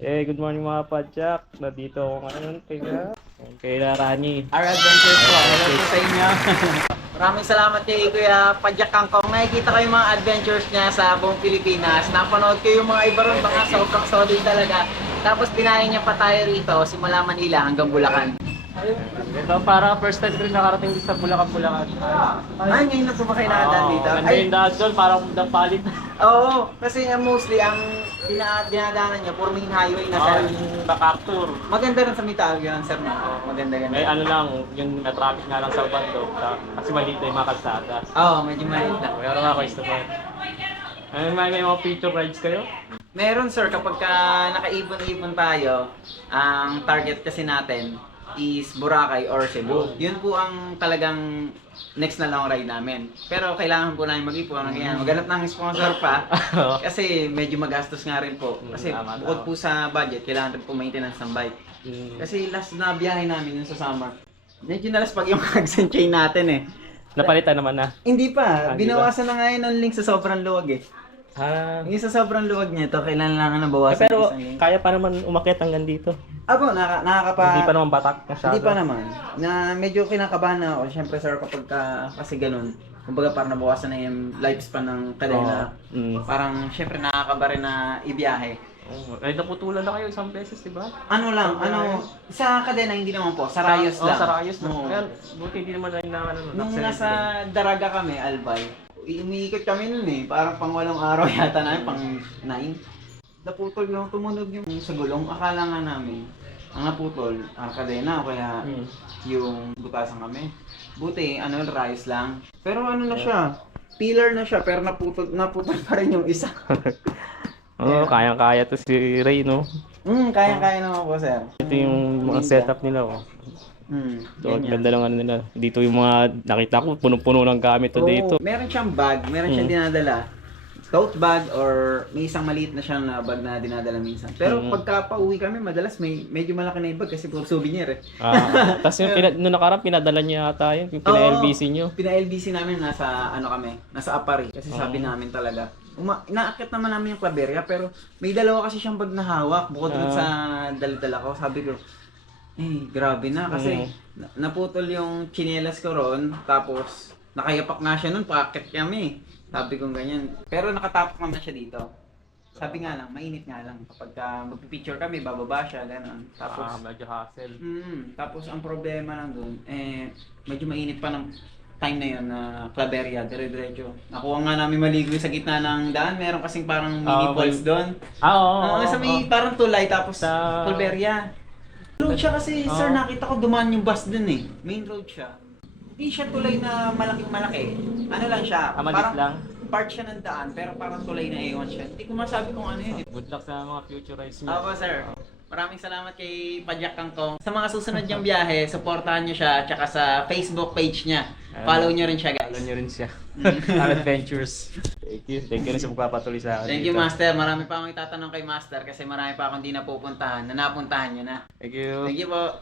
Good morning mga padyak. Nandito ako ngayon kay Rani. Our adventures po. Hello po sa inyo. Maraming salamat kay Kuya Padyak Kangkong. Nakikita ko yung mga adventures niya sa buong Pilipinas. Napanood ko yung mga iba ron, mga sobrang solid talaga. Tapos binahin niya pa tayo rito, simula Manila hanggang Bulacan. Ito para first time ko rin nakarating dito sa Bulacan. Ay, ngayon na po ba kayo nakadaan dito? Ganda yung daan doon, parang dapalit. Oo, kasi mostly ang dinadaanan niya, puro main highway na siya. Yung back-tour. Maganda rin sa Mitao yun, sir. No? Maganda yan. May ano lang, yung may traffic nga lang sa bando. Kasi maliit na yung mga kalsada. Oo, medyo maliit na. Pero nga kayo sa bando. May mga picture rides kayo? Meron sir, kapag ka nakaipon-ipon tayo, ang target kasi natin is Boracay or Cebu. Yun po ang talagang next na long ride namin. Pero kailangan po namin mag-ipon, maghanap ng sponsor pa. Kasi medyo magastos nga rin po. Kasi bukod po sa budget, kailangan rin po maintenance ng bike. Kasi last na biyahe namin yun sa summer. Medyo nalaspag yung cogs and chain natin eh. Napalitan naman na. Hindi pa, Hindi binawasan na nga yun ng link sa sobrang luwag eh. Yung sa sobrang luwag niya ito, kailangan na bawasan Pero ng isang link. kaya pa naman umakyat hanggang dito. Ako, nakakapa... Hindi pa naman batak masyado. Hindi pa naman. Na medyo kinakabahan na ako. Siyempre sir, kapag kasi ganun, kumbaga parang nabawasan na yung lifespan ng kadena. Parang siyempre nakakaba rin na ibiyahe. Ay, naputulan na kayo isang beses, di ba? Ano lang, sa kadena hindi naman po, sa Rayos lang. Sa Rayos lang. Oo. Kaya, buti hindi naman na Nung nasa Daraga kami, Albay, umiikot kami nun eh. Parang pang 8 araw yata namin, pang 9. Naputol yung tumunog yung sa gulong. Akala nga namin, ang naputol, ang kadena o kaya yung butasan kami. Buti, Rayos lang. Pero ano na siya, pillar na siya, pero naputol pa rin yung isa. Oo, kayang-kaya to si Ray, no? Kaya-kaya naman po, sir. Ito yung mga setup nila, oh. So, ang ganda lang ano nila. Dito yung mga nakita ko, puno-puno ng gamit to dito. Meron siyang bag, meron siyang dinadala. Tote bag or may isang maliit na siyang bag na dinadala minsan. Pero pagka pauwi kami, madalas medyo malaki na yung bag kasi puro souvenir eh. Tapos yung nung nakaraan, pinadala niya ata yun, yung pina-LBC nyo. Pina-LBC namin nasa nasa Apari. Kasi sabi namin talaga. Inaakit naman namin yung Claveria pero may dalawa kasi siyang bag na hawak bukod dun sa dala-dala ko. Sabi ko, grabe na kasi naputol yung tsinelas ko ron tapos nakayapak nga siya nun, paakit kami. Sabi ko ganyan. Pero nakatapak naman siya dito. Sabi nga lang, mainit nga lang. Kapag magpipicture kami, bababa siya, gano'n. Tapos, medyo hassle. Tapos ang problema lang dun, medyo mainit pa ng time na yun na Claveria, dire-diretso. Nakuha nga namin maligo sa gitna ng daan. Meron kasing parang mini falls doon. Sa may parang tulay tapos sa Claveria. Road siya kasi, sir, nakita ko dumaan yung bus dun eh. Main road siya. Hindi siya tulay na malaking-malaki. Ano lang siya, parang lang. part siya ng daan, pero parang tulay na ewan siya. Hindi ko masabi kung ano yun eh. Good luck sa mga future rides niyo. Opo, sir. Maraming salamat kay Padyak Kangkong. Sa mga susunod niyang biyahe, supportahan niyo siya, tsaka sa Facebook page niya. Follow niyo rin siya, guys. Follow niyo rin siya. Our adventures. Thank you. Thank you rin sa magpapatuloy sa akin. Thank you, Master. Marami pa akong itatanong kay Master kasi marami pa akong di napupuntahan na napuntahan niyo na. Thank you. Thank you po.